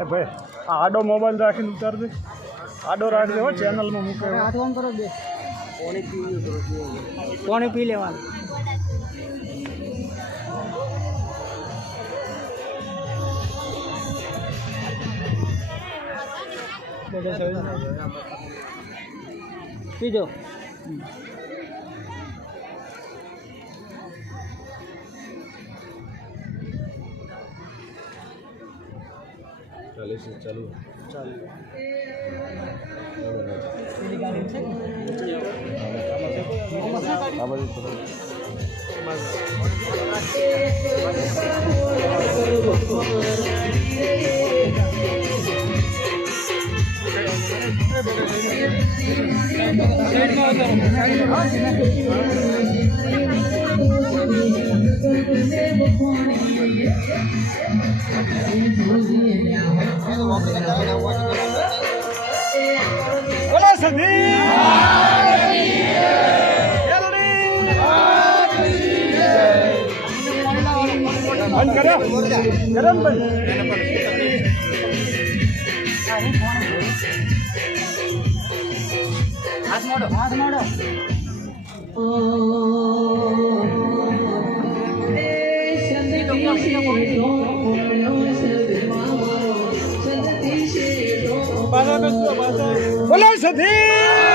એ ભાઈ આ આડો મોબાઈલ રાખીને ઉતાર દે. આડો રાખજે હો ચેનલમાં મૂકે. હાથ ઓમ કરો બે. પાણી પી લેવાનું. પીજો. બોલો સધી બંધ કર્યો કર્યો ને બંધ હાથ મોડો હાથ મોડો. બોલો સધી